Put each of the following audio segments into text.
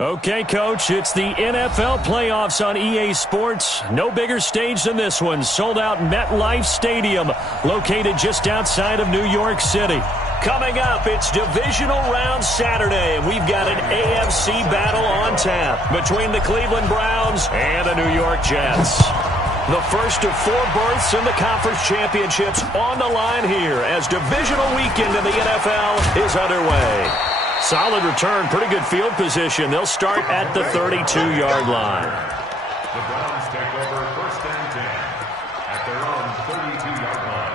Okay, Coach, it's the NFL playoffs on EA Sports. No bigger stage than this one. Sold out MetLife Stadium, located just outside of New York City. Coming up, it's Divisional Round Saturday, and we've got an AFC battle on tap between the Cleveland Browns and the New York Jets. The first of 4 berths in the conference championships on the line here as divisional weekend in the NFL is underway. Solid return, pretty good field position. They'll start at the 32-yard line. The Browns take over first and 10 at their own 32-yard line.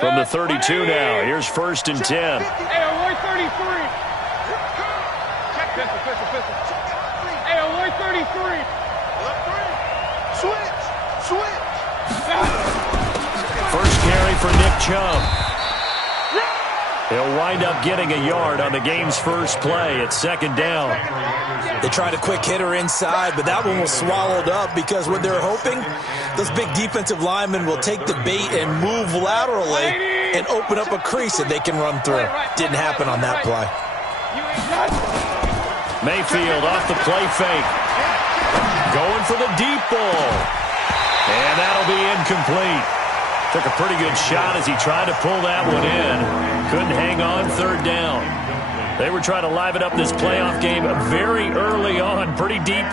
From the 32 now, here's first and 10. Hey, avoid 33. Check pistol. Hey, avoid 33. Switch. First carry for Nick Chubb. He'll wind up getting a yard on the game's first play at second down. They tried a quick hitter inside, but that one was swallowed up because what they're hoping, those big defensive linemen will take the bait and move laterally and open up a crease that they can run through. Didn't happen on that play. Mayfield off the play fake. Going for the deep ball. And that'll be incomplete. Took a pretty good shot as he tried to pull that one in. Couldn't hang on third down. They were trying to liven up this playoff game very early on, pretty deep.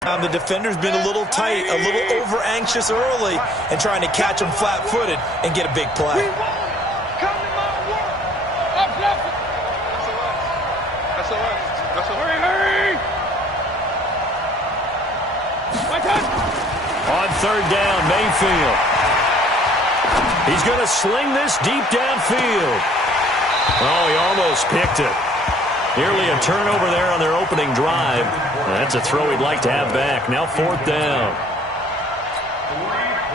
The defender's been a little tight, a little over-anxious early, and trying to catch him flat-footed and get a big play. On third down, Mayfield. He's going to sling this deep downfield. Oh, he almost picked it. Nearly a turnover there on their opening drive. That's a throw he'd like to have back. Now fourth down.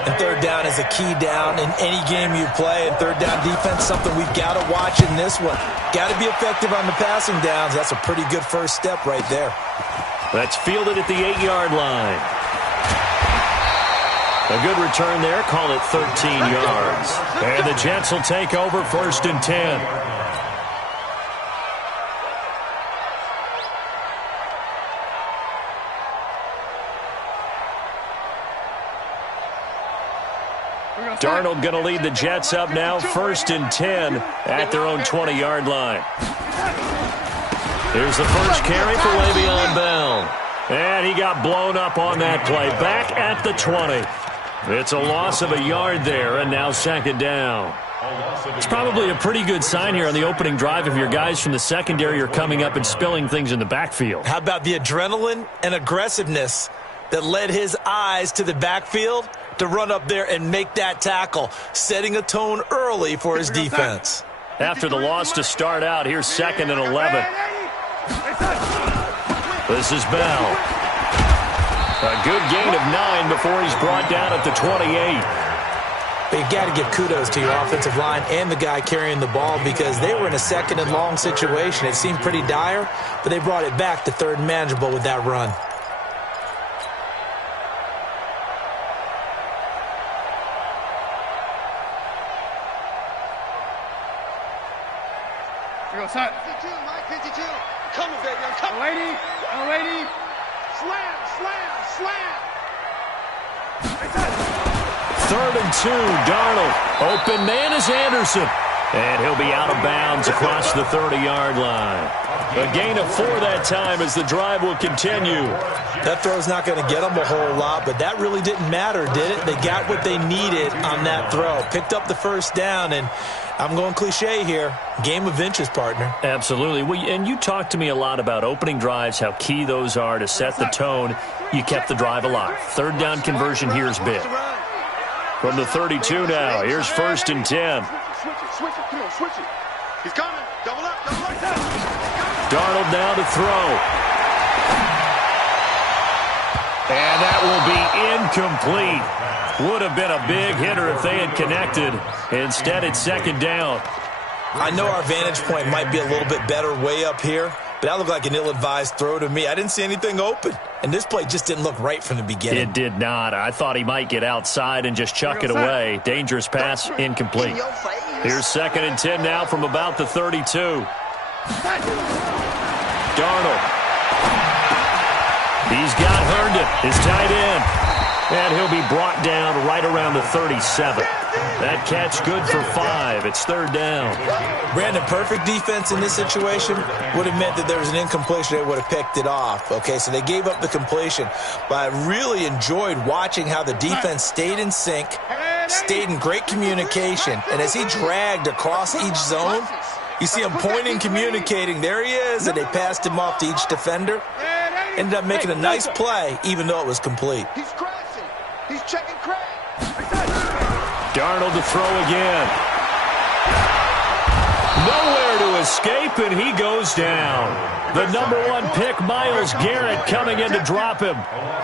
And third down is a key down in any game you play. And third down defense, something we've got to watch in this one. Got to be effective on the passing downs. That's a pretty good first step right there. That's fielded at the 8-yard line. A good return there. Call it 13 yards. And the Jets will take over first and 10. Darnold going to lead the Jets up now, first and 10 at their own 20-yard line. Here's the first carry for Le'Veon Bell. And he got blown up on that play. Back at the 20. It's a loss of a yard there, and now second down. It's probably a pretty good sign here on the opening drive if your guys from the secondary are coming up and spilling things in the backfield. How about the adrenaline and aggressiveness that led his eyes to the backfield to run up there and make that tackle, setting a tone early for his defense. After the loss to start out, here's second and 11. This is Bell. A good gain of 9 before he's brought down at the 28. But you got to give kudos to your offensive line and the guy carrying the ball because they were in a second and long situation. It seemed pretty dire, but they brought it back to third and manageable with that run. Here goes Hut. 52, Mike 52. Coming, baby, I'm coming. Lady. Slam. Third and 2, Darnold. Open man is Anderson. And he'll be out of bounds across the 30-yard line. A gain of 4 that time as the drive will continue. That throw's not going to get them a whole lot, but that really didn't matter, did it? They got what they needed on that throw. Picked up the first down, and I'm going cliche here. Game of inches, partner. Absolutely. Well, and you talked to me a lot about opening drives, how key those are to set the tone. You kept the drive alive. Third down conversion here is big. From the 32 now, here's first and 10. Switch it. Come on, switch it. He's coming. Double up. Darnold now to throw. And that will be incomplete. Would have been a big hitter if they had connected. Instead, it's second down. I know our vantage point might be a little bit better way up here, but that looked like an ill-advised throw to me. I didn't see anything open, and this play just didn't look right from the beginning. It did not. I thought he might get outside and just chuck it away. Dangerous pass, incomplete. Here's 2nd and 10 now from about the 32. Darnold. He's got Herndon, his tight end. And he'll be brought down right around the 37. That catch good for 5. It's 3rd down. Brandon, perfect defense in this situation would have meant that there was an incompletion. They would have picked it off. Okay, so they gave up the completion. But I really enjoyed watching how the defense stayed in sync, stayed in great communication. And as he dragged across each zone, you see him pointing, communicating. There he is, and they passed him off to each defender. Ended up making a nice play, even though it was complete. He's crashing. He's checking crash. Darnold to throw again. Nowhere to escape, and he goes down. The #1 pick, Myles Garrett, coming in to drop him.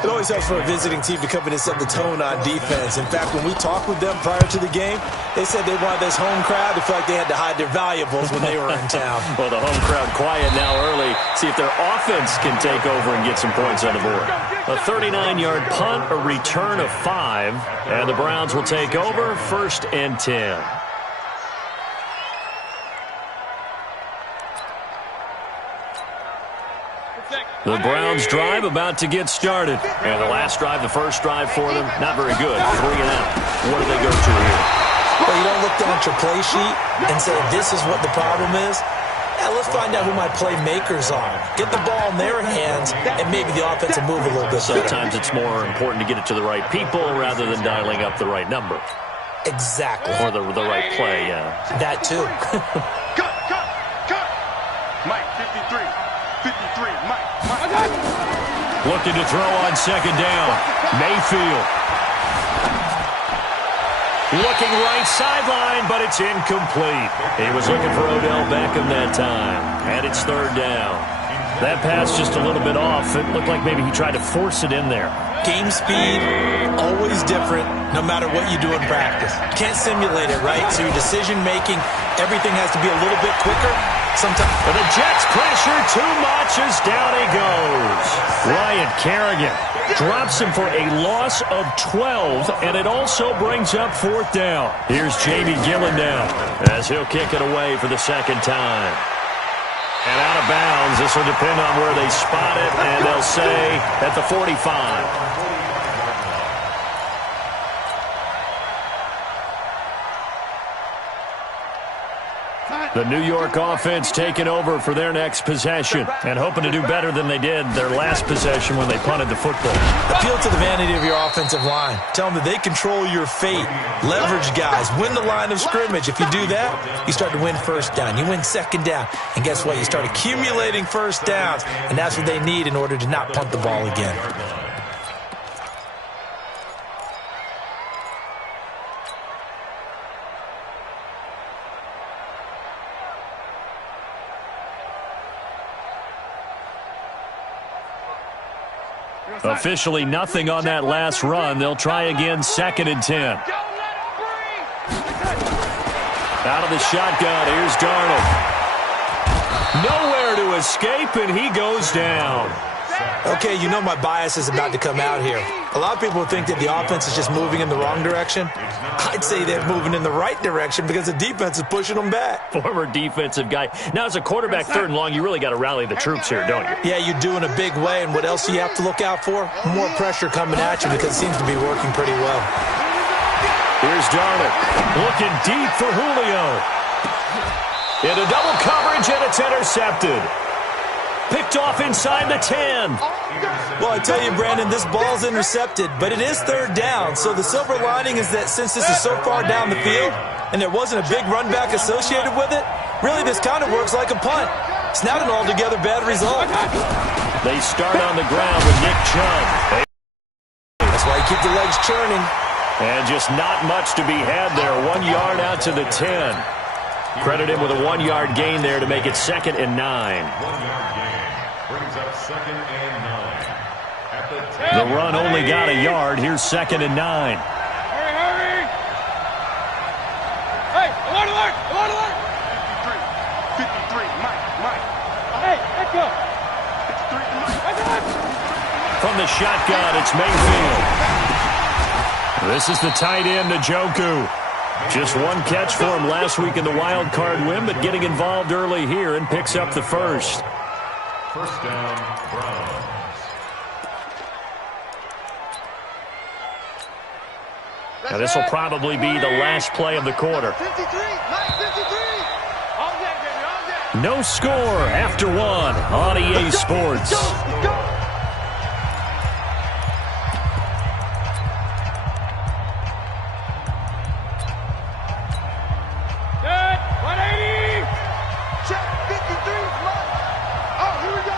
It always helps for a visiting team to come in and set the tone on defense. In fact, when we talked with them prior to the game, they said they wanted this home crowd to feel like they had to hide their valuables when they were in town. Well, the home crowd quiet now early. See if their offense can take over and get some points on the board. A 39-yard punt, a return of 5, and the Browns will take over 1st and 10. The Browns drive about to get started. And the last drive, the first drive for them, not very good. 3 and out. What do they go to here? Well, you don't look down at your play sheet and say, this is what the problem is. Yeah, let's find out who my playmakers are. Get the ball in their hands, and maybe the offense will move a little bit better. Sometimes it's more important to get it to the right people rather than dialing up the right number. Exactly. Or the right play, yeah. That too. Cut. Mike, 53. 53, Mike. Looking to throw on 2nd down. Mayfield. Looking right sideline, but it's incomplete. He was looking for Odell Beckham that time. And it's 3rd down. That pass just a little bit off. It looked like maybe he tried to force it in there. Game speed, always different, no matter what you do in practice. You can't simulate it, right? So your decision-making, everything has to be a little bit quicker. Sometimes. But the Jets pressure too much as down he goes. Ryan Kerrigan drops him for a loss of 12, and it also brings up 4th down. Here's Jamie Gillen now as he'll kick it away for the 2nd time. And out of bounds. This will depend on where they spot it, and they'll say at the 45. The New York offense taking over for their next possession and hoping to do better than they did their last possession when they punted the football. Appeal to the vanity of your offensive line. Tell them that they control your fate. Leverage guys. Win the line of scrimmage. If you do that, you start to win 1st down. You win 2nd down. And guess what? You start accumulating 1st downs. And that's what they need in order to not punt the ball again. Officially nothing on that last run. They'll try again, 2nd and 10. Out of the shotgun, here's Darnold. Nowhere to escape, and he goes down. Okay, you know my bias is about to come out here. A lot of people think that the offense is just moving in the wrong direction. I'd say they're moving in the right direction because the defense is pushing them back. Former defensive guy. Now, as a quarterback, 3rd and long, you really got to rally the troops here, don't you? Yeah, you do in a big way. And what else do you have to look out for? More pressure coming at you because it seems to be working pretty well. Here's Darnold. Looking deep for Julio. Into double coverage, and it's intercepted. Picked off inside the 10. Well, I tell you, Brandon, this ball's intercepted, but it is 3rd down. So the silver lining is that since this is so far down the field and there wasn't a big run back associated with it, really this kind of works like a punt. It's not an altogether bad result. They start on the ground with Nick Chubb. That's why you keep the legs churning. And just not much to be had there. 1 yard out to the 10. Credit him with a 1-yard gain there to make it 2nd and 9. 1-yard gain brings up 2nd and 9. At the 10. The run only got a yard. Here's 2nd and 9. Hurry! Hey, alert! 53, Mike. Hey, let's go! from the shotgun, it's Mayfield. This is the tight end, Njoku. Just one catch for him last week in the wild card win, but getting involved early here and picks up the first. First down, Browns. Now this will probably be the last play of the quarter. 53, 53. All day, baby, all day. No score after one on EA Sports. Go. Good. 180. Check 53. Oh, here we go.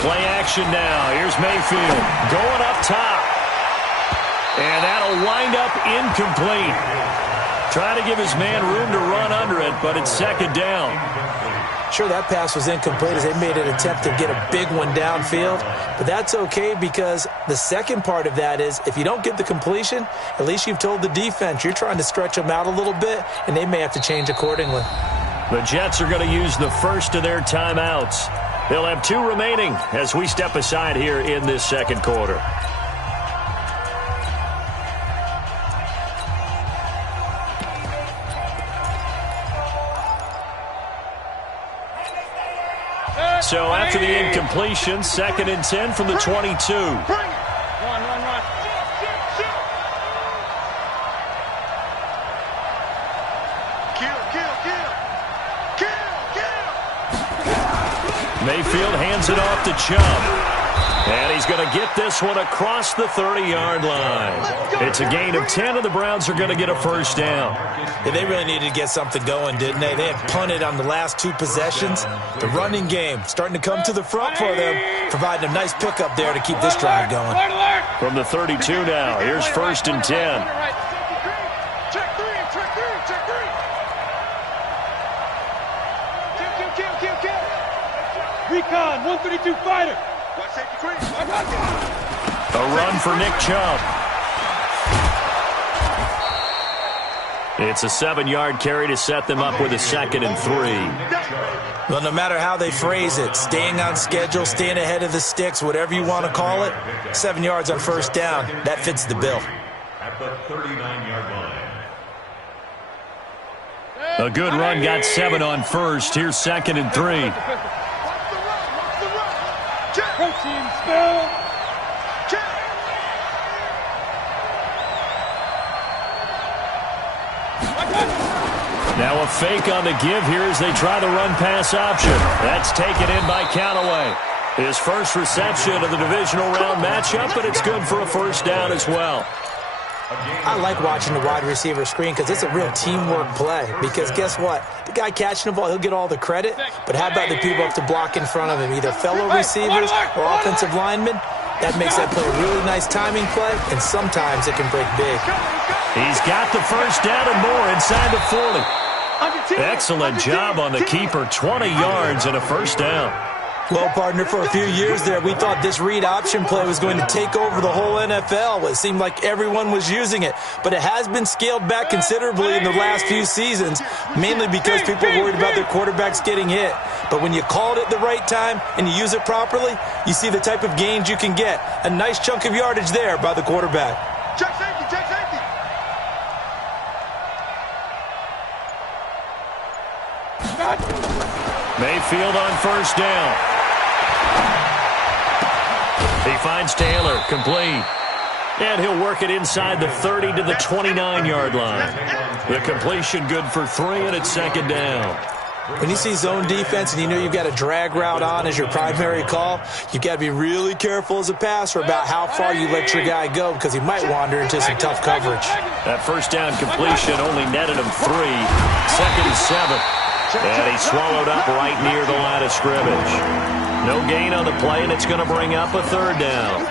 Play action now. Here's Mayfield going up top. And that'll wind up incomplete. Trying to give his man room to run under it, but it's second down. Sure, that pass was incomplete as they made an attempt to get a big one downfield. But that's okay because the second part of that is if you don't get the completion, at least you've told the defense you're trying to stretch them out a little bit, and they may have to change accordingly. The Jets are going to use the first of their timeouts. They'll have 2 remaining as we step aside here in this second quarter. So after the incompletion, 2nd and 10 from the 22. Run. Kill. Mayfield hands it off to Chubb. And he's going to get this one across the 30-yard line. It's a gain of 10, and the Browns are going to get a first down. Yeah, they really needed to get something going, didn't they? They had punted on the last 2 possessions. The running game starting to come to the front for them, providing a nice pickup there to keep this drive going. From the 32 now, here's 1st and 10. Check three. Kill. Recon, 132 fighter. One safety quick. A run for Nick Chubb. It's a 7-yard carry to set them up with a 2nd and 3. Well, no matter how they phrase it, staying on schedule, staying ahead of the sticks, whatever you want to call it, 7 yards on first down, that fits the bill. At the 39-yard line. A good run got 7 on first. Here's 2nd and 3. Protein spill. Now a fake on the give here as they try the run-pass option. That's taken in by Callaway. His first reception of the divisional round matchup, but it's good for a first down as well. I like watching the wide receiver screen because it's a real teamwork play. Because guess what? The guy catching the ball, he'll get all the credit. But how about the people up to block in front of him? Either fellow receivers or offensive linemen. That makes that play a really nice timing play, and sometimes it can break big. He's got the first down and more inside the 40. Excellent job on the keeper. 20 yards and a first down. Well, partner, for a few years there, we thought this read option play was going to take over the whole NFL. It seemed like everyone was using it, but it has been scaled back considerably in the last few seasons, mainly because people are worried about their quarterbacks getting hit. But when you call it at the right time and you use it properly, you see the type of gains you can get. A nice chunk of yardage there by the quarterback. Check safety. Mayfield on first down. He finds Taylor, complete. And he'll work it inside the 30 to the 29-yard line. The completion good for 3, and it's 2nd down. When you see zone defense and you know you've got a drag route on as your primary call, you've got to be really careful as a passer about how far you let your guy go because he might wander into some tough coverage. That first down completion only netted him 3. 2nd and 7. And he swallowed up right near the line of scrimmage. No gain on the play, and it's going to bring up a 3rd down.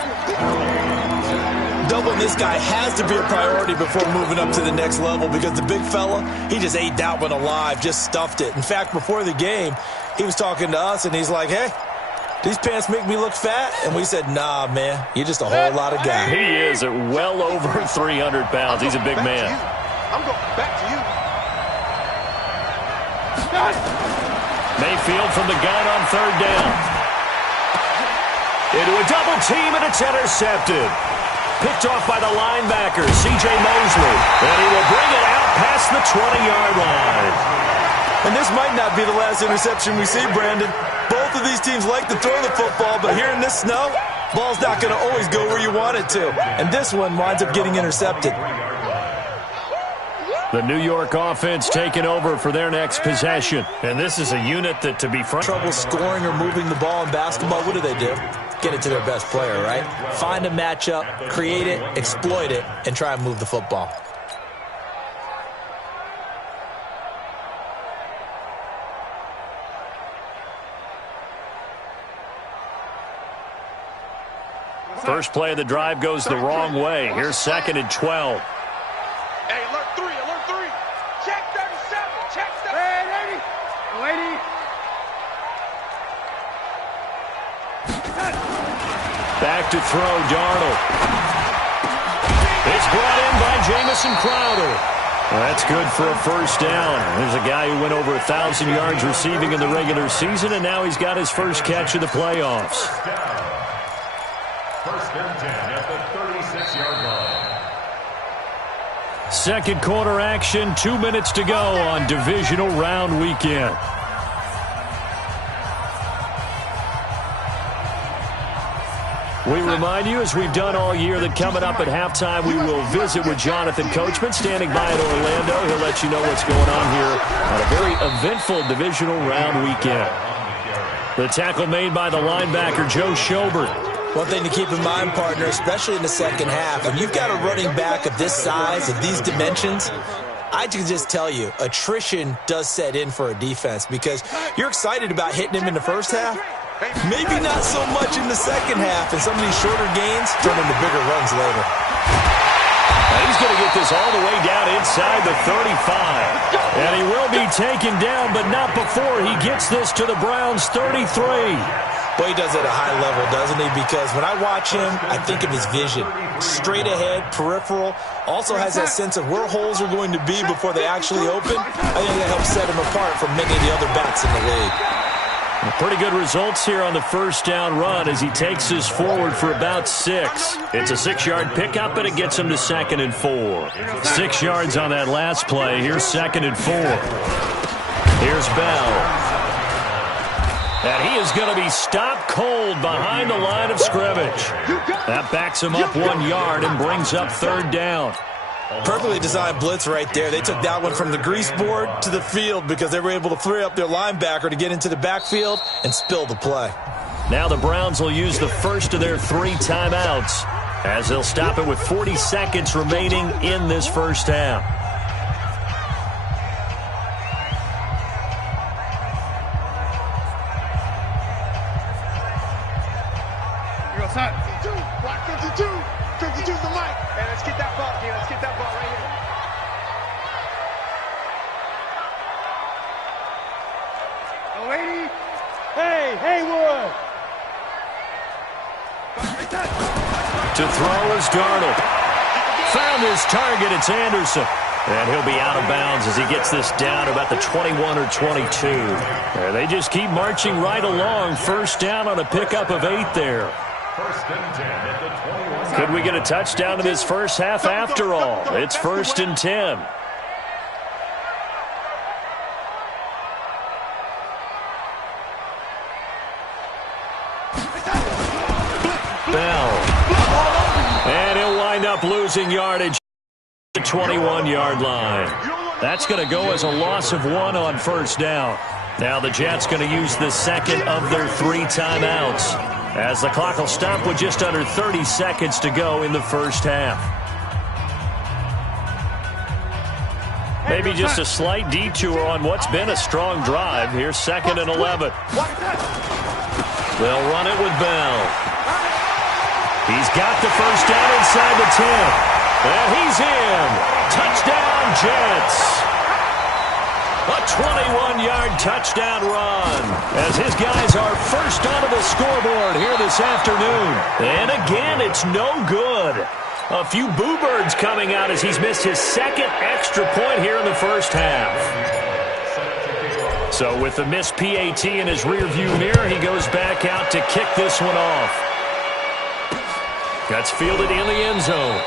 Doubling this guy has to be a priority before moving up to the next level because the big fella, he just ate that one alive, just stuffed it. In fact, before the game, he was talking to us, and he's like, hey, these pants make me look fat? And we said, nah, man, you're just a whole lot of guy. He is at well over 300 pounds. He's a big man. I'm going back to you. Mayfield from the gun on 3rd down. Into a double team, and it's intercepted. Picked off by the linebacker, C.J. Mosley. And he will bring it out past the 20-yard line. And this might not be the last interception we see, Brandon. Both of these teams like to throw the football, but here in this snow, ball's not going to always go where you want it to. And this one winds up getting intercepted. The New York offense taking over for their next possession. And this is a unit that, to be frank, trouble scoring or moving the ball in basketball, what do? Get it to their best player, right? Find a matchup, create it, exploit it, and try and move the football. First play of the drive goes the wrong way. Here's 2nd and 12. Hey, alert 3, alert 3. Check 37, check 37. Hey, lady. Back to throw, Darnold. It's brought in by Jamison Crowder. That's good for a first down. There's a guy who went over 1,000 yards receiving in the regular season, and now he's got his first catch of the playoffs. First and 10 at the 36-yard line. Second quarter action, 2 minutes to go on divisional round weekend. We remind you, as we've done all year, that coming up at halftime, we will visit with Jonathan Coachman, standing by in Orlando. He'll let you know what's going on here on a very eventful divisional round weekend. The tackle made by the linebacker, Joe Schobert. One thing to keep in mind, partner, especially in the second half, when you've got a running back of this size, of these dimensions, I can just tell you, attrition does set in for a defense because you're excited about hitting him in the first half. Maybe not so much in the second half, and some of these shorter gains turn into bigger runs later. And he's going to get this all the way down inside the 35. And he will be taken down, but not before he gets this to the Browns' 33. Well, he does it at a high level, doesn't he? Because when I watch him, I think of his vision. Straight ahead, peripheral. Also has that sense of where holes are going to be before they actually open. I think that helps set him apart from many of the other backs in the league. Pretty good results here on the first down run as he takes this forward for about 6. It's a 6-yard pickup, and it gets him to 2nd and 4. 6 yards on that last play. Here's 2nd and 4. Here's Bell. And he is going to be stopped cold behind the line of scrimmage. That backs him up 1 yard and brings up 3rd down. Perfectly designed blitz right there. They took that one from the grease board to the field because they were able to free up their linebacker to get into the backfield and spill the play. Now the Browns will use the first of their 3 timeouts as they'll stop it with 40 seconds remaining in this first half. Here goes Hut. 52, block 52. 52's the mic. Hey, let's get that ball here. Let's get that ball right here. Oh, lady. Hey, Haywood. To throw is Darnold. Found his target. It's Anderson. And he'll be out of bounds as he gets this down to about the 21 or 22. And they just keep marching right along. First down on a pickup of 8 there. First and 10 at the 21. Could we get a touchdown in this first half after all? It's 1st and 10. Bell. And he'll wind up losing yardage at the 21-yard line. That's going to go as a loss of 1 on first down. Now the Jets going to use the second of their 3 timeouts, as the clock will stop with just under 30 seconds to go in the first half. Maybe just a slight detour on what's been a strong drive. Here's 2nd and 11. They'll run it with Bell. He's got the first down inside the 10. And he's in. Touchdown, Jets. A 21-yard touchdown run as his guys are first onto the scoreboard here this afternoon. And again, it's no good. A few boo birds coming out as he's missed his 2nd extra point here in the first half. So with the missed PAT in his rearview mirror, he goes back out to kick this one off. That's fielded in the end zone.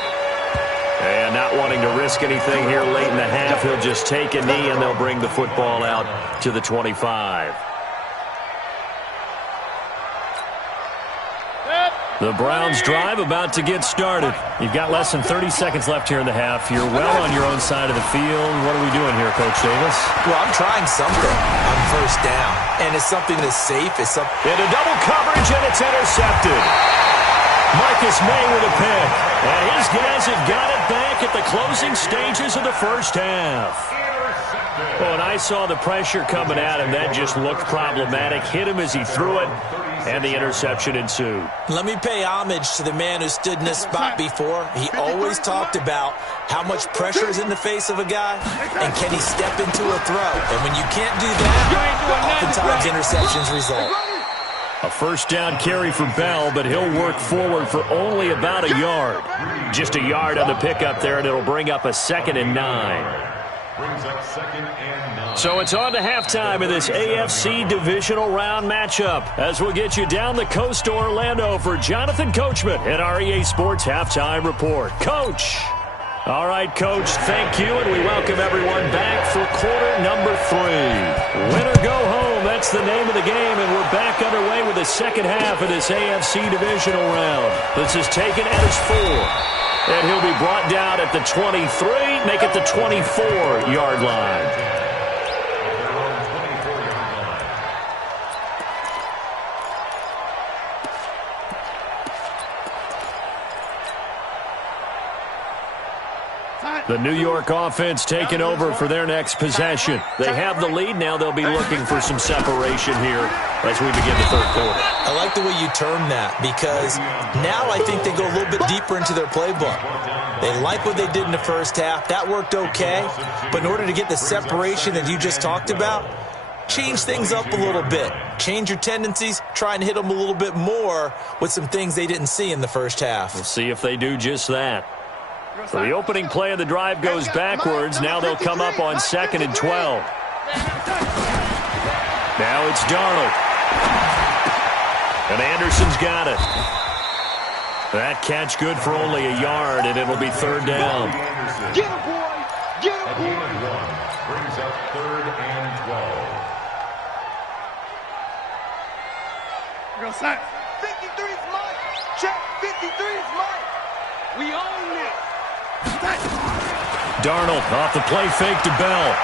And not wanting to risk anything here late in the half, he'll just take a knee and they'll bring the football out to the 25. The Browns drive about to get started. You've got less than 30 seconds left here in the half. You're well on your own side of the field. What are we doing here, Coach Davis? Well, I'm trying something on first down, and it's something that's safe. It's something. Into double coverage, and it's intercepted. Marcus May with a pick. And his guys have got it back at the closing stages of the first half. Well, and I saw the pressure coming at him. That just looked problematic. Hit him as he threw it, and the interception ensued. Let me pay homage to the man who stood in this spot before. He always talked about how much pressure is in the face of a guy, and can he step into a throw. And when you can't do that, oftentimes interceptions result. A first down carry for Bell, but he'll work forward for only about a yard. Just a yard on the pickup there, and it'll bring up a 2nd and 9. Brings up 2nd and 9. So it's on to halftime in this AFC divisional round matchup as we'll get you down the coast to Orlando for Jonathan Coachman at our EA Sports Halftime Report. Coach! All right, Coach, thank you, and we welcome everyone back for quarter number 3. Win or go home, that's the name of the game, and we're back underway with the second half of this AFC divisional round. This is taken at his 4. And he'll be brought down at the 23, make it the 24-yard line. The New York offense taking over for their next possession. They have the lead. Now they'll be looking for some separation here as we begin the third quarter. I like the way you term that because now I think they go a little bit deeper into their playbook. They like what they did in the first half. That worked okay. But in order to get the separation that you just talked about, change things up a little bit. Change your tendencies. Try and hit them a little bit more with some things they didn't see in the first half. We'll see if they do just that. So the opening play of the drive goes backwards. Now they'll come up on 2nd and 12. Now it's Darnold. And Anderson's got it. That catch good for only a yard, and it'll be third down. Get him, boy! Get him, boy! Brings up 3rd and 12. Go set. 53's mine! Check! 53's mine! We own it! Darnold off the play fake to Bell.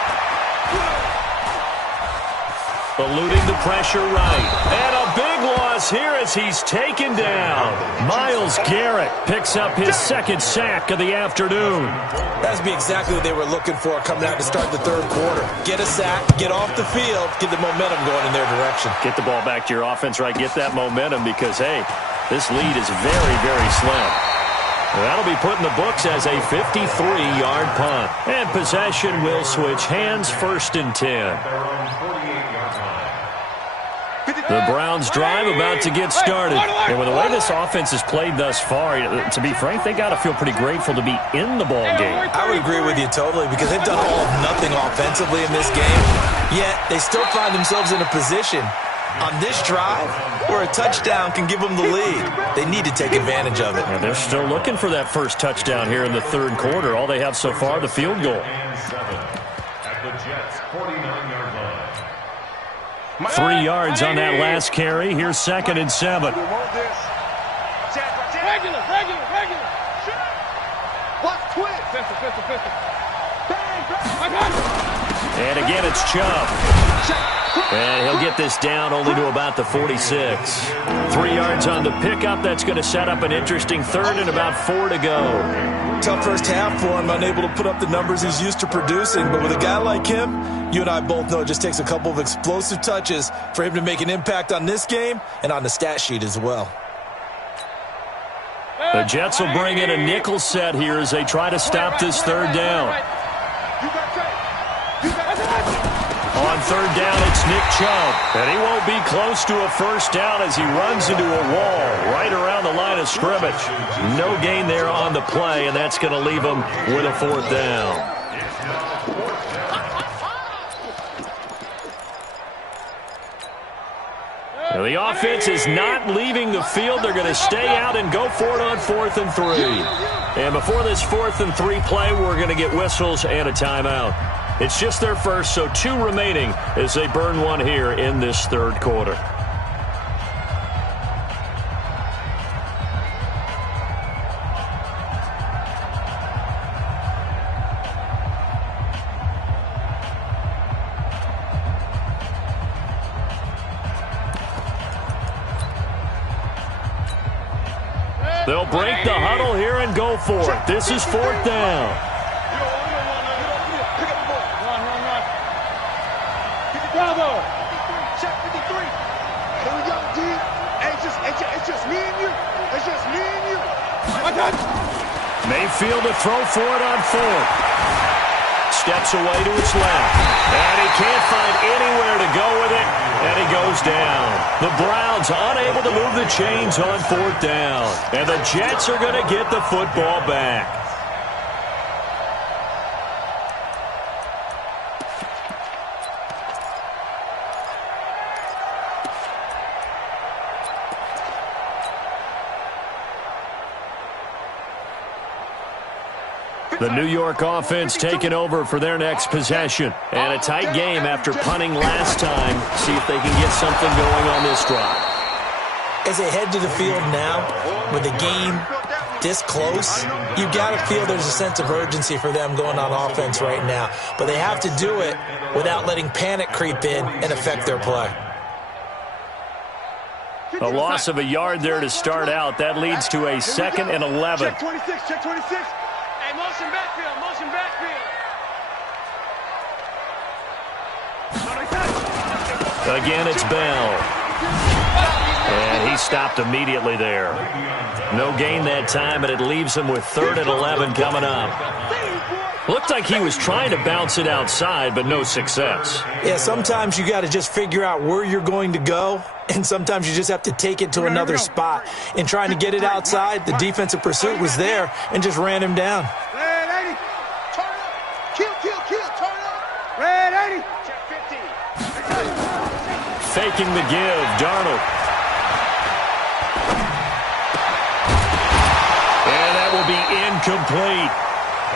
Eluding the pressure right. And a big loss here as he's taken down. Myles Garrett picks up his 2nd sack of the afternoon. That's exactly what they were looking for coming out to start the third quarter. Get a sack, get off the field, get the momentum going in their direction. Get the ball back to your offense, right? Get that momentum because, hey, this lead is very, very slim. That'll be put in the books as a 53-yard punt. And possession will switch hands, 1st and 10. The Browns drive about to get started. And with the way this offense has played thus far, to be frank, they got to feel pretty grateful to be in the ball game. I would agree with you totally because they've done all of nothing offensively in this game. Yet they still find themselves in a position on this drive where a touchdown can give them the lead. They need to take advantage of it. And they're still looking for that first touchdown here in the third quarter. All they have so far, the field goal. At the Jets' 49-yard line. 3 yards on that last carry. Here's 2nd and 7. We want this. Regular. Watch twist. Pistol. Bang, bang. And again, it's Chubb. And he'll get this down only to about the 46. 3 yards on the pickup. That's going to set up an interesting third and about 4 to go. Tough first half for him, unable to put up the numbers he's used to producing. But with a guy like him, you and I both know it just takes a couple of explosive touches for him to make an impact on this game and on the stat sheet as well. The Jets will bring in a nickel set here as they try to stop this third down. On third down, it's Nick Chubb. And he won't be close to a first down as he runs into a wall right around the line of scrimmage. No gain there on the play, and that's going to leave him with a 4th down. Now, the offense is not leaving the field. They're going to stay out and go for it on 4th and 3. And before this 4th and 3 play, we're going to get whistles and a timeout. It's just their first, so 2 remaining as they burn one here in this 3rd quarter. They'll break the huddle here and go for it. This is 4th down. Bravo. Check 53. Here we go, D. It's just me and you. It's just me and you. Mayfield to throw for it on 4th. Steps away to his left. And he can't find anywhere to go with it. And he goes down. The Browns unable to move the chains on 4th down. And the Jets are going to get the football back. The New York offense taking over for their next possession. And a tight game after punting last time. See if they can get something going on this drive. As they head to the field now, with the game this close, you got to feel there's a sense of urgency for them going on offense right now. But they have to do it without letting panic creep in and affect their play. A loss of a yard there to start out. That leads to a 2nd and 11. Check 26, check 26. Hey, motion backfield, motion backfield. Again, it's Bell. And he stopped immediately there. No gain that time, and it leaves him with 3rd and 11 coming up. Looked like he was trying to bounce it outside, but no success. Yeah, sometimes you got to just figure out where you're going to go, and sometimes you just have to take it to another spot. In trying to get it outside, the defensive pursuit was there and just ran him down. Red 80. Turn up. Kill, turn up. Red 80. Check 15. Faking the give, Darnold. And that will be incomplete.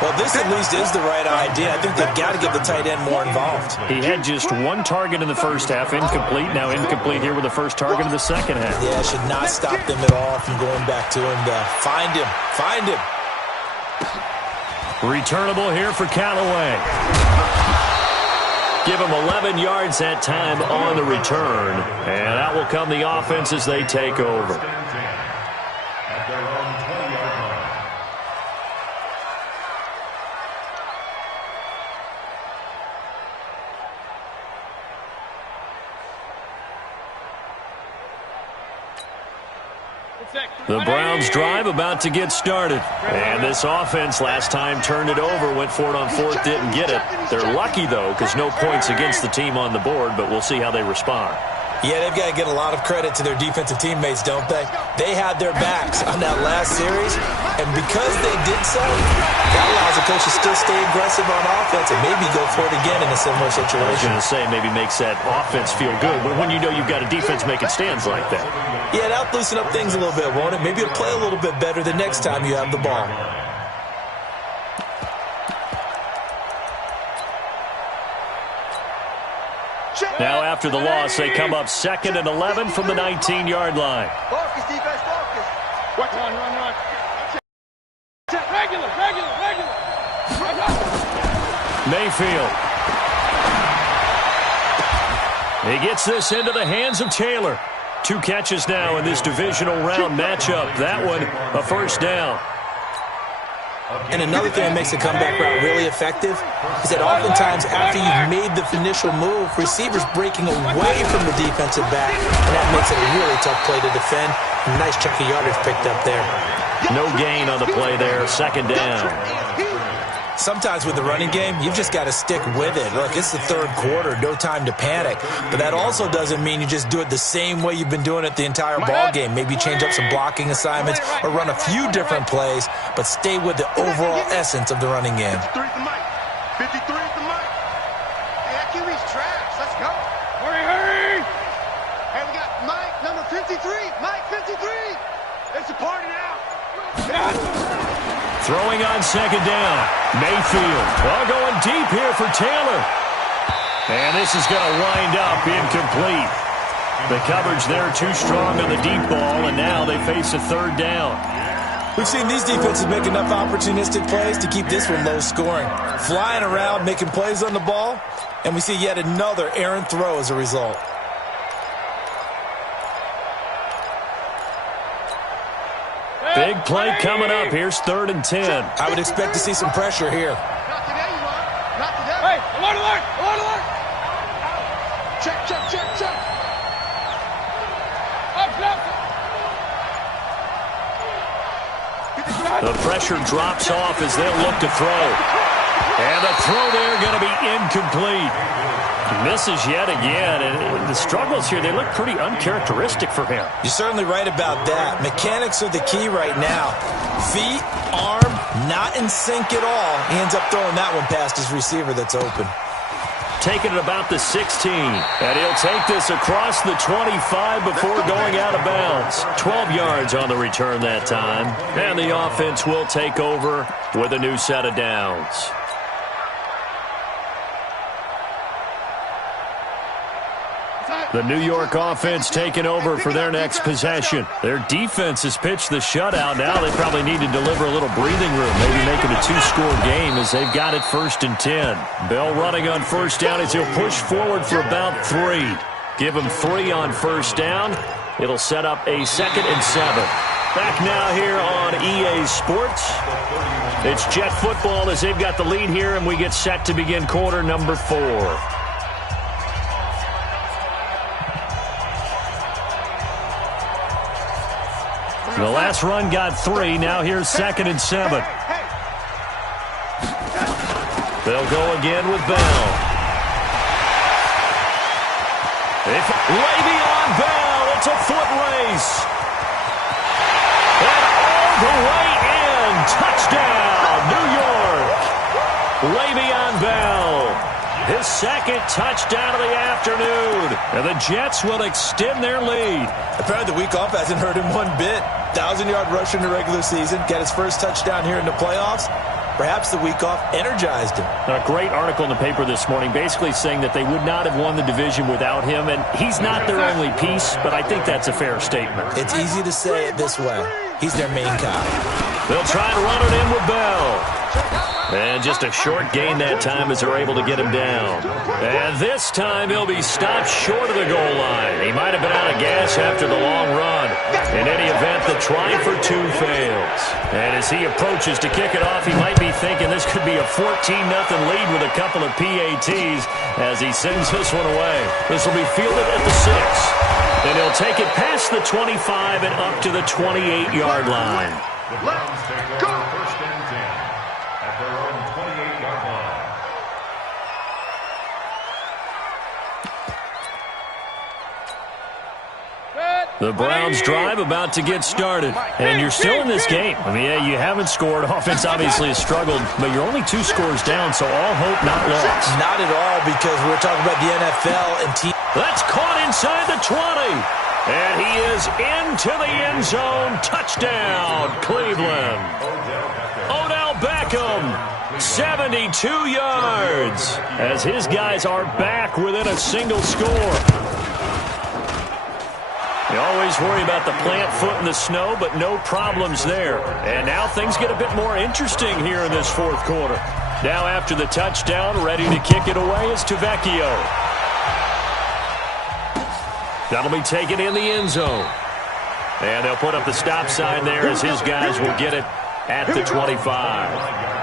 Well, this at least is the right idea. I think they've got to get the tight end more involved. He had just 1 target in the first half, incomplete. Now incomplete here with the first target of the second half. Yeah, should not stop them at all from going back to him to find him. Returnable here for Callaway. Give him 11 yards that time on the return. And that will come the offense as they take over. At their own 20-yard line. The Browns drive about to get started. And this offense last time turned it over, went for it on 4th, didn't get it. They're lucky, though, because no points against the team on the board, but we'll see how they respond. Yeah, they've got to get a lot of credit to their defensive teammates, don't they? They had their backs on that last series, and because they did so, that allows the coach to still stay aggressive on offense and maybe go for it again in a similar situation. I was going to say, maybe makes that offense feel good, but when you know you've got a defense making stands like that. Yeah, that'll loosen up things a little bit, won't it? Maybe you'll play a little bit better the next time you have the ball. Now after the loss, they come up 2nd and 11 from the 19-yard line. Focus, defense, focus. Watch run. Regular. Mayfield. He gets this into the hands of Taylor. 2 catches now in this divisional round matchup. That one, a first down. And another thing that makes the comeback route really effective is that oftentimes after you've made the initial move, receivers breaking away from the defensive back, and that makes it a really tough play to defend. Nice chunk of yardage picked up there. No gain on the play there, 2nd down. Sometimes with the running game, you've just got to stick with it. Look, it's the 3rd quarter, no time to panic. But that also doesn't mean you just do it the same way you've been doing it the entire ball game. Maybe change up some blocking assignments or run a few different plays, but stay with the overall essence of the running game. 53 is the mic. 53 is the mic. Hey, that QB's trash. Let's go. Hurry. Hey, we got Mike, number 53. Mike, 53. It's a party now. Throwing on second down. Mayfield. Well, going deep here for Taylor. And this is going to wind up incomplete. The coverage there too strong on the deep ball, and now they face a third down. We've seen these defenses make enough opportunistic plays to keep this one low scoring. Flying around, making plays on the ball, and we see yet another errant throw as a result. Big play coming up. Here's 3rd and 10. I would expect to see some pressure here. Not today, you are. Not today. Hey, alert, alert, alert, alert. Check, check, check, check. The pressure drops off as they'll look to throw. And the throw there going to be incomplete. Misses yet again, and the struggles here, they look pretty uncharacteristic for him. You're certainly right about that. Mechanics are the key right now. Feet, arm, not in sync at all. He ends up throwing that one past his receiver that's open. Taking it about the 16, and he'll take this across the 25 before going out of bounds. 12 yards on the return that time, and the offense will take over with a new set of downs. The New York offense taking over for their next possession. Their defense has pitched the shutout. Now they probably need to deliver a little breathing room, maybe make it a 2-score game as they've got it 1st and 10. Bell running on 1st down as he'll push forward for about 3. Give him 3 on 1st down. It'll set up a 2nd and 7. Back now here on EA Sports. It's Jet football as they've got the lead here, and we get set to begin quarter number 4. The last run got 3. Now here's 2nd and 7. They'll go again with Bell. Way beyond Bell. It's a foot race. And all the way in. Touchdown, New York. Le'Veon Bell. His 2nd touchdown of the afternoon. And the Jets will extend their lead. Apparently the week off hasn't hurt him one bit. 1,000-yard rush in the regular season. Got his first touchdown here in the playoffs. Perhaps the week off energized him. A great article in the paper this morning basically saying that they would not have won the division without him. And he's not their only piece, but I think that's a fair statement. It's easy to say it this way. He's their main guy. They'll try to run it in with Bell. And just a short gain that time as they're able to get him down. And this time he'll be stopped short of the goal line. He might have been out of gas after the long run. In any event, the try for 2 fails. And as he approaches to kick it off, he might be thinking this could be a 14-0 lead with a couple of PATs as he sends this one away. This will be fielded at the 6. And he'll take it past the 25 and up to the 28-yard line. The Browns take over 1st and 10 at their own 28-yard line. The Browns drive about to get started. And you're still in this game. I mean, yeah, you haven't scored. Offense obviously has struggled, but you're only 2 scores down, so all hope not lost. Not at all, because we're talking about the NFL and team. That's caught inside the 20. And he is into the end zone. Touchdown, Cleveland. Odell Beckham, 72 yards, as his guys are back within a single score. You always worry about the plant foot in the snow, but no problems there. And now things get a bit more interesting here in this 4th quarter. Now after the touchdown, ready to kick it away is Tavecchio. That'll be taken in the end zone. And they'll put up the stop sign there as his guys will get it at the 25.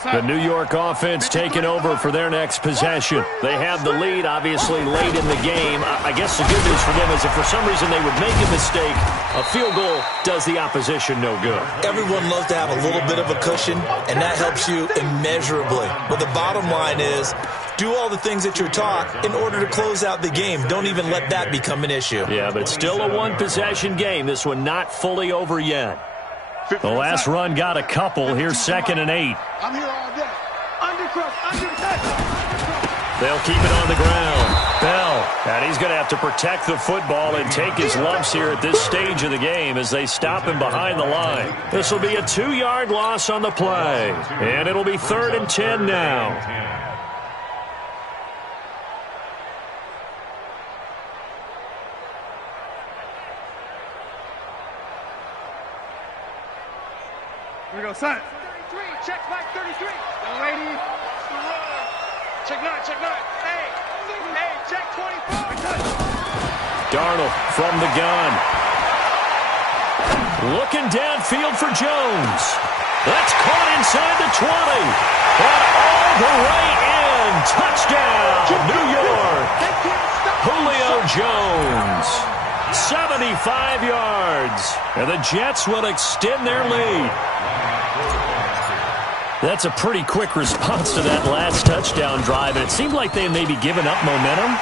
The New York offense taking over for their next possession. They have the lead, obviously, late in the game. I guess the good news for them is if for some reason they would make a mistake, a field goal does the opposition no good. Everyone loves to have a little bit of a cushion, and that helps you immeasurably. But the bottom line is, do all the things that you're taught in order to close out the game. Don't even let that become an issue. Yeah, but it's still a 1-possession game. This one not fully over yet. The last run got a couple. Here's 2nd and 8. I'm here all day. They'll keep it on the ground. Bell, and he's going to have to protect the football and take his lumps here at this stage of the game as they stop him behind the line. This will be a 2-yard loss on the play, and it'll be 3rd and 10 now. Here we go, son. 33, check back 33. Young lady. Check 9, check 9. Hey, check 24. Darnold from the gun. Looking downfield for Jones. That's caught inside the 20. And all the way in. Touchdown, New York. Julio Jones. 75 yards. And the Jets will extend their lead. That's a pretty quick response to that last touchdown drive. And it seemed like they may be giving up momentum.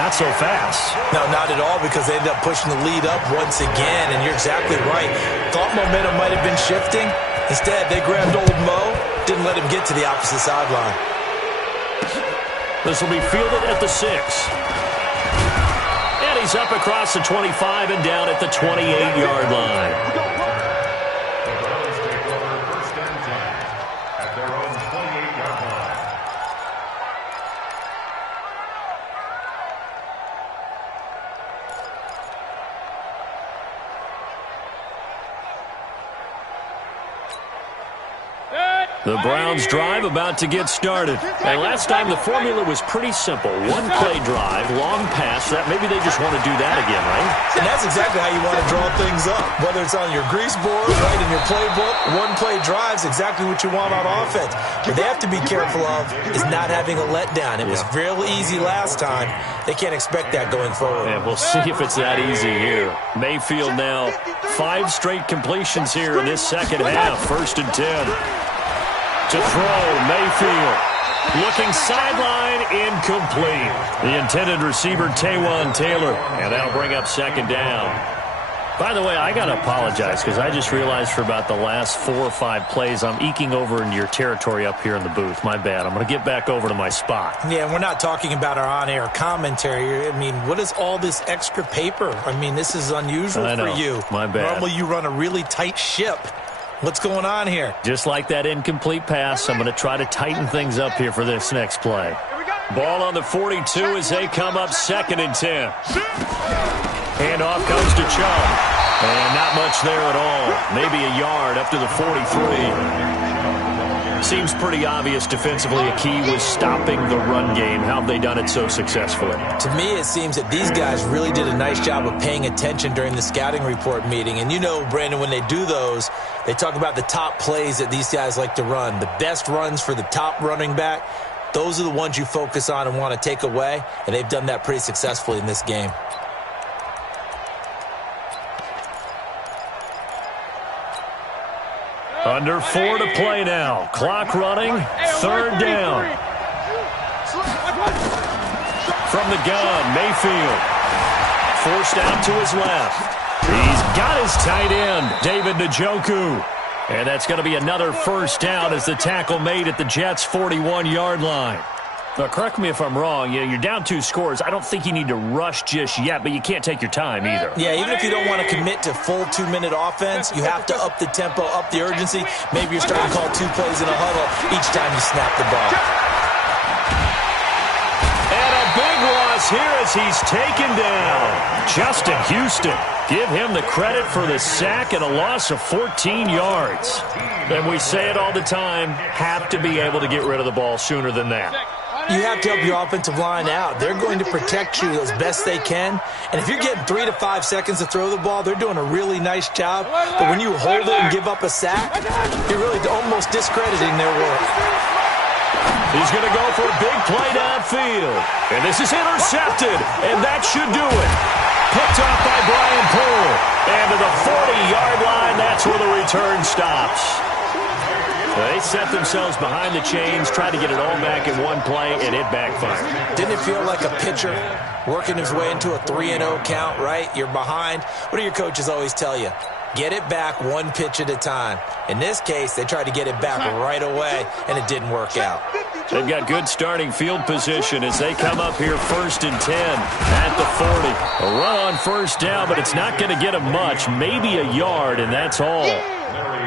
Not so fast. No, not at all, because they ended up pushing the lead up once again. And you're exactly right. Thought momentum might have been shifting. Instead, they grabbed old Mo. Didn't let him get to the opposite sideline. This will be fielded at the 6. And he's up across the 25 and down at the 28-yard line. The Browns drive about to get started. And last time the formula was pretty simple. One play drive, long pass. That maybe they just want to do that again, right? And that's exactly how you want to draw things up. Whether it's on your grease board, right in your playbook, one play drive's exactly what you want on offense. What they have to be careful of is not having a letdown. It was real easy last time. They can't expect that going forward. And we'll see if it's that easy here. Mayfield now 5 straight completions here in this second half. 1st and 10. To throw, Mayfield. Looking sideline, incomplete. The intended receiver, Taywan Taylor. And that'll bring up 2nd down. By the way, I got to apologize because I just realized for about the last 4 or 5 plays, I'm eking over into your territory up here in the booth. My bad. I'm going to get back over to my spot. Yeah, we're not talking about our on-air commentary. I mean, what is all this extra paper? I mean, this is unusual for you. My bad. Normally you run a really tight ship. What's going on here? Just like that incomplete pass, I'm going to try to tighten things up here for this next play. Ball on the 42 as they come up 2nd and 10. Handoff comes to Chubb. And not much there at all. Maybe a yard up to the 43. Seems pretty obvious defensively a key was stopping the run game. How have they done it so successfully? To me, it seems that these guys really did a nice job of paying attention during the scouting report meeting. And you know, Brandon, when they do those, they talk about the top plays that these guys like to run. The best runs for the top running back, those are the ones you focus on and want to take away. And they've done that pretty successfully in this game. Under 4 to play now. Clock running. 3rd down. From the gun, Mayfield. Forced out to his left. He's got his tight end, David Njoku. And that's going to be another 1st down as the tackle made at the Jets' 41-yard line. Now, correct me if I'm wrong. You're down 2 scores. I don't think you need to rush just yet, but you can't take your time either. Yeah, even if you don't want to commit to full 2-minute offense, you have to up the tempo, up the urgency. Maybe you're starting to call 2 plays in a huddle each time you snap the ball. And a big loss here as he's taken down. Justin Houston. Give him the credit for the sack and a loss of 14 yards. And we say it all the time, have to be able to get rid of the ball sooner than that. You have to help your offensive line out. They're going to protect you as best they can. And if you're getting 3 to 5 seconds to throw the ball, they're doing a really nice job. But when you hold it and give up a sack, you're really almost discrediting their work. He's going to go for a big play downfield. And this is intercepted. And that should do it. Picked off by Brian Poole. And to the 40-yard line, that's where the return stops. They set themselves behind the chains, tried to get it all back in one play, and it backfired. Didn't it feel like a pitcher working his way into a 3-0 count, right? You're behind. What do your coaches always tell you? Get it back one pitch at a time. In this case, they tried to get it back right away, and it didn't work out. They've got good starting field position as they come up here 1st and 10 at the 40. A run on first down, but it's not going to get them much. Maybe a yard, and that's all.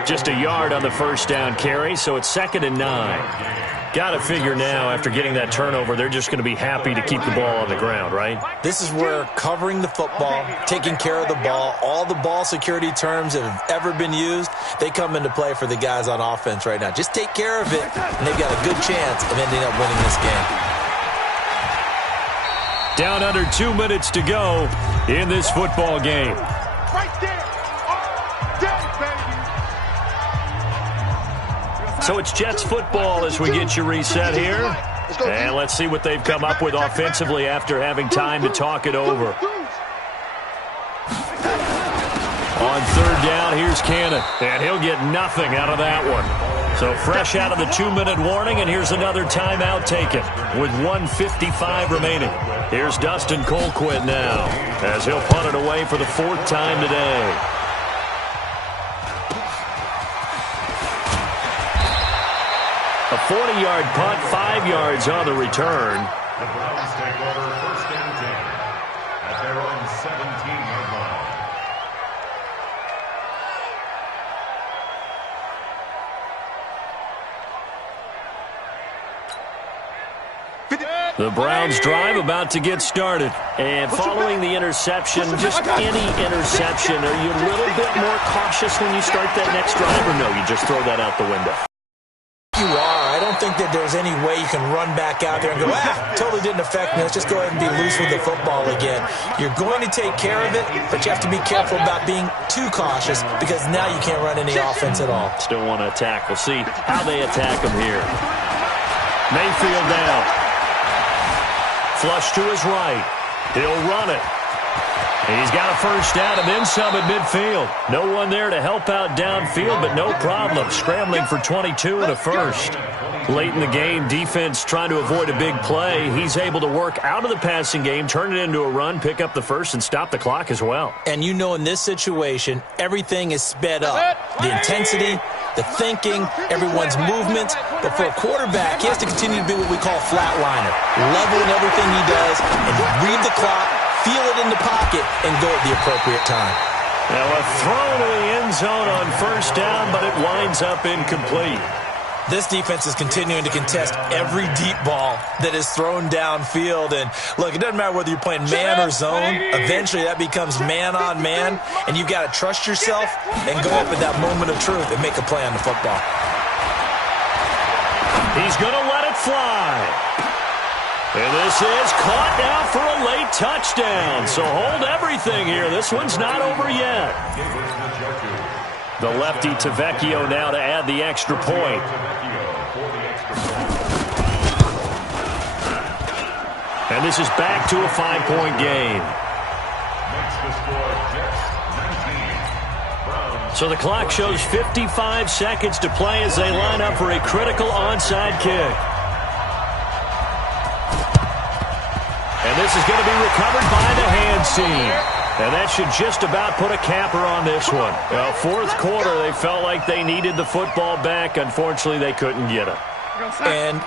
Just a yard on the first down carry, so it's 2nd and 9. Got to figure now, after getting that turnover, they're just going to be happy to keep the ball on the ground, right? This is where covering the football, taking care of the ball, all the ball security terms that have ever been used, they come into play for the guys on offense right now. Just take care of it, and they've got a good chance of ending up winning this game. Down under 2 minutes to go in this football game. Right there. Baby. So it's Jets football as we get you reset here. And let's see what they've come up with offensively after having time to talk it over. On 3rd down, here's Cannon. And he'll get nothing out of that one. So fresh out of the 2-minute warning, and here's another timeout taken with 1:55 remaining. Here's Dustin Colquitt now as he'll punt it away for the 4th time today. A 40-yard punt, 5 yards on the return. The Browns take over 1st and 10 at their own 17-yard line. The Browns drive about to get started. And following the interception, just any interception, are you a little bit more cautious when you start that next drive, or no, you just throw that out the window? You are. I don't think that there's any way you can run back out there and go, totally didn't affect me. Let's just go ahead and be loose with the football again. You're going to take care of it, but you have to be careful about being too cautious because now you can't run any offense at all. Still want to attack. We'll see how they attack them here. Mayfield down. Flush to his right. He'll run it. He's got a first down and then some at midfield. No one there to help out downfield, but no problem. Scrambling for 22 and a first. Late in the game, defense trying to avoid a big play. He's able to work out of the passing game, turn it into a run, pick up the first, and stop the clock as well. And you know in this situation, everything is sped up. The intensity, the thinking, everyone's movements. But for a quarterback, he has to continue to be what we call a flatliner. Level in everything he does and read the clock, feel it in the pocket, and go at the appropriate time. Now a throw to the end zone on first down, but it winds up incomplete. This defense is continuing to contest every deep ball that is thrown downfield. And, look, it doesn't matter whether you're playing man or zone. Eventually that becomes man-on-man, and you've got to trust yourself and go up at that moment of truth and make a play on the football. He's going to let it fly. And this is caught now for a late touchdown. So hold everything here. This one's not over yet. The lefty Tavecchio now to add the extra point. And this is back to a 5-point game. So the clock shows 55 seconds to play as they line up for a critical onside kick. And this is going to be recovered by the hand team. And that should just about put a capper on this one. Well, 4th quarter, they felt like they needed the football back. Unfortunately, they couldn't get it. And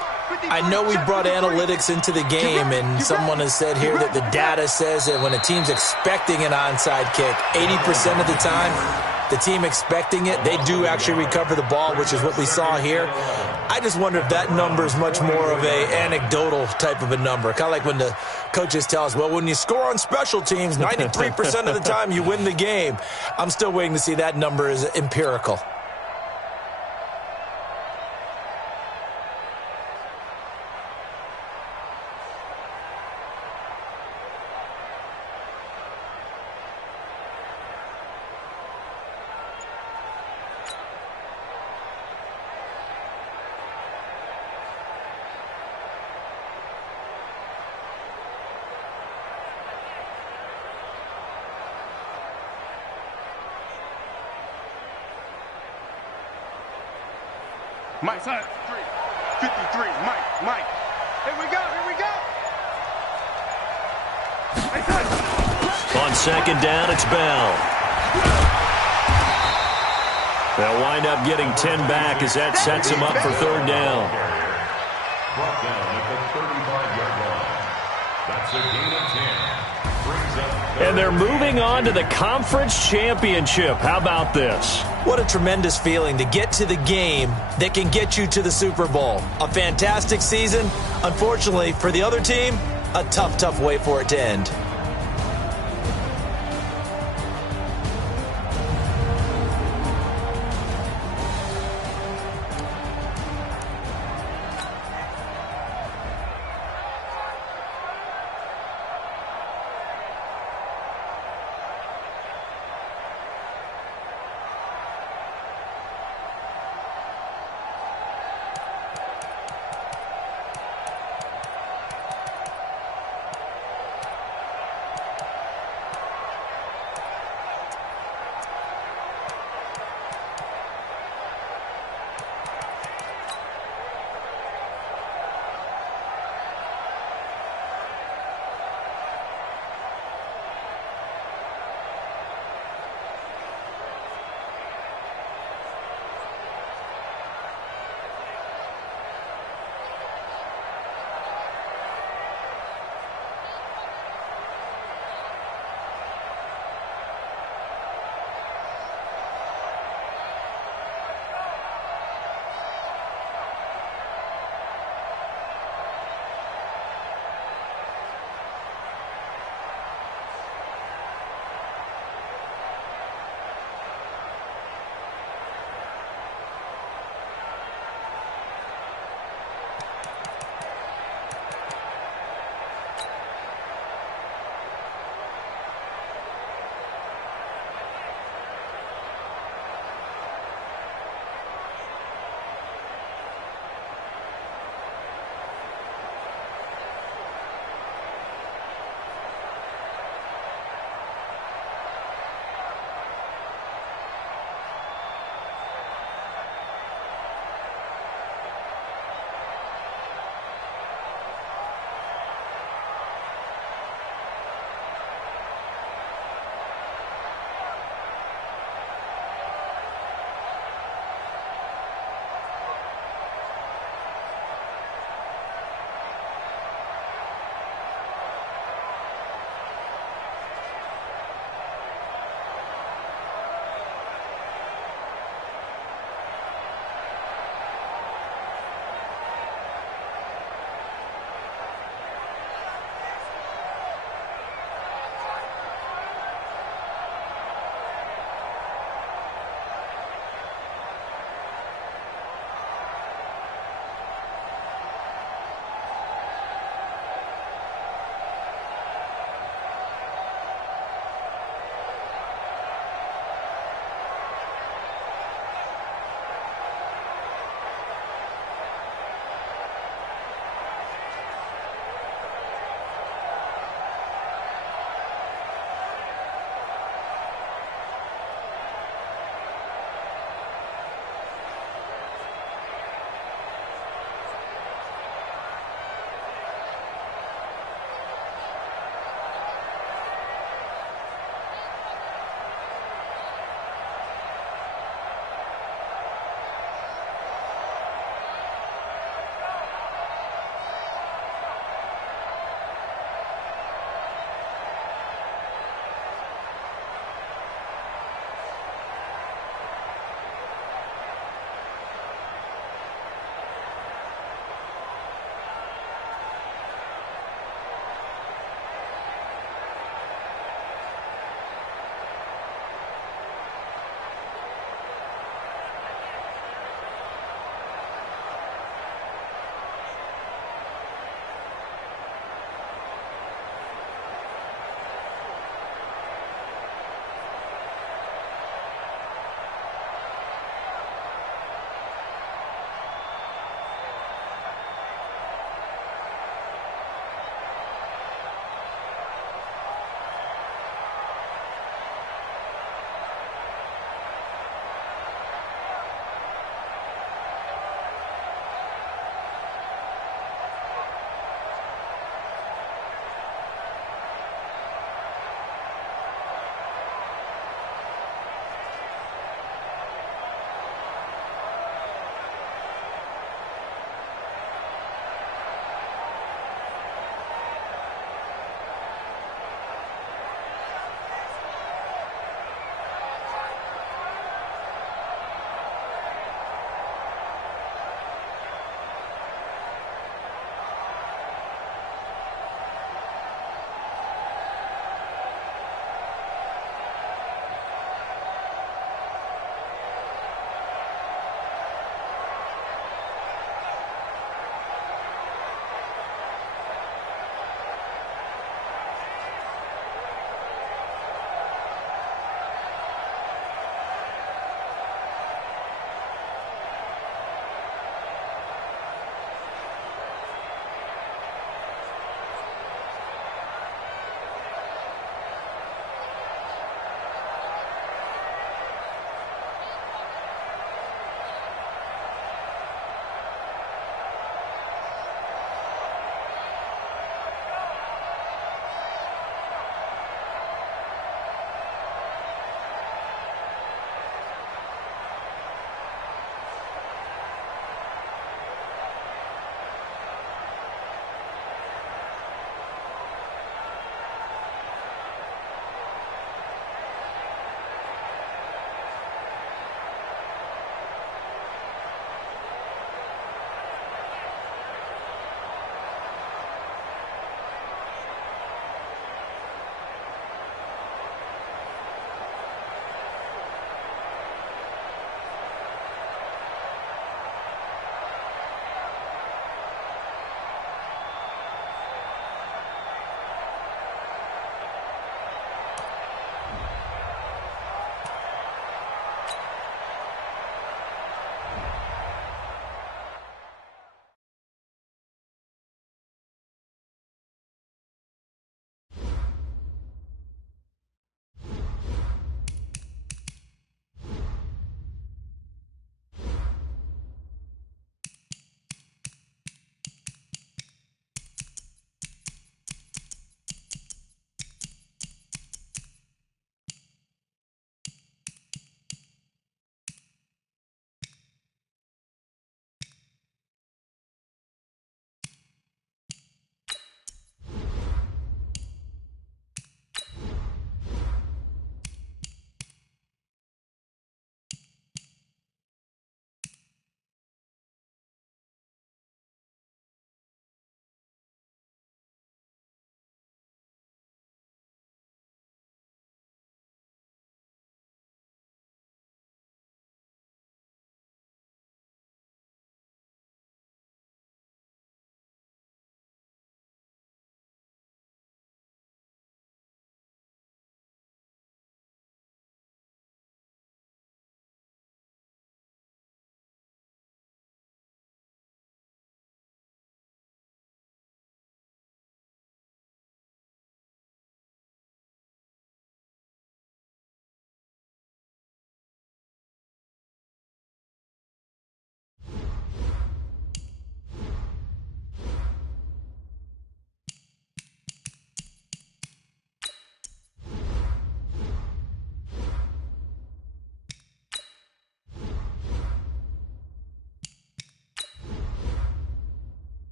I know we brought analytics into the game, and someone has said here that the data says that when a team's expecting an onside kick, 80% of the time, the team expecting it, they do actually recover the ball, which is what we saw here. I just wonder if that number is much more of a anecdotal type of a number. Kind of like when the coaches tell us, well, when you score on special teams, 93% of the time you win the game. I'm still waiting to see that number is empirical. Mike, 53, Mike. Here we go. On second down, it's Bell. They'll wind up getting 10 back as that sets them up for third down. Brought down at the 35-yard line. That's a gain of 10. Brings up And they're moving on to the conference championship. How about this? What a tremendous feeling to get to the game that can get you to the Super Bowl. A fantastic season. Unfortunately, for the other team, a tough way for it to end.